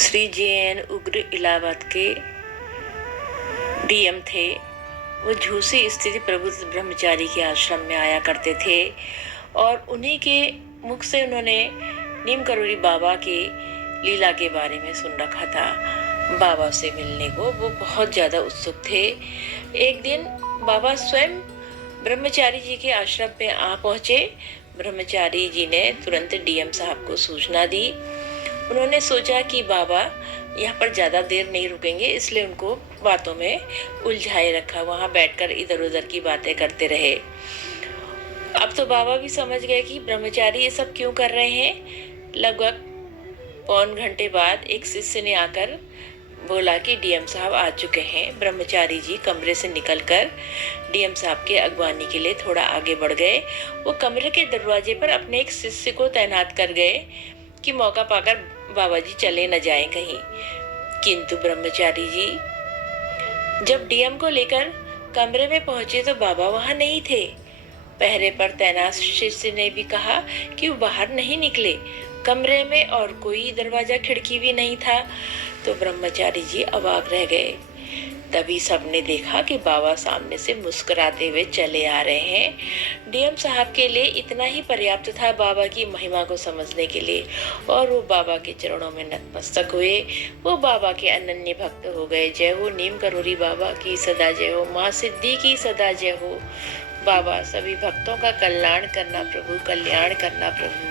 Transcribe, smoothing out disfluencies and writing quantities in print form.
Shri JN. उग्र इलाहाबाद के DM थे। वो झूसी स्थित प्रबुद्ध ब्रह्मचारी के आश्रम में आया करते थे और उन्हीं के मुख से उन्होंने नीम करोली बाबा की लीला के बारे में सुन रखा था। बाबा से मिलने को वो बहुत ज़्यादा उत्सुक थे। एक दिन बाबा स्वयं ब्रह्मचारी जी के आश्रम में आ पहुँचे। ब्रह्मचारी जी ने तुरंत डीएम साहब को सूचना दी। उन्होंने सोचा कि बाबा यहाँ पर ज़्यादा देर नहीं रुकेंगे, इसलिए उनको बातों में उलझाए रखा। वहाँ बैठकर इधर उधर की बातें करते रहे। अब तो बाबा भी समझ गए कि ब्रह्मचारी ये सब क्यों कर रहे हैं। लगभग पौन घंटे बाद एक शिष्य ने आकर बोला कि डीएम साहब आ चुके हैं। ब्रह्मचारी जी कमरे से निकलकर डीएम साहब के अगवानी के लिए थोड़ा आगे बढ़ गए। वो कमरे के दरवाजे पर अपने एक शिष्य को तैनात कर गए कि मौका पाकर बाबा जी चले न जाएं कहीं। किंतु ब्रह्मचारी जी जब डीएम को लेकर कमरे में पहुंचे तो बाबा वहां नहीं थे। पहरे पर तैनात शिष्य ने भी कहा कि वो बाहर नहीं निकले। कमरे में और कोई दरवाजा खिड़की भी नहीं था। तो ब्रह्मचारी जी अवाक रह गए। तभी सबने देखा कि बाबा सामने से मुस्कुराते हुए चले आ रहे हैं। डीएम साहब के लिए इतना ही पर्याप्त था बाबा की महिमा को समझने के लिए, और वो बाबा के चरणों में नतमस्तक हुए। वो बाबा के अनन्य भक्त हो गए। जय हो नीम करोली बाबा की सदा जय हो, माँ सिद्धि की सदा जय हो। बाबा सभी भक्तों का कल्याण करना प्रभु, कल्याण करना प्रभु।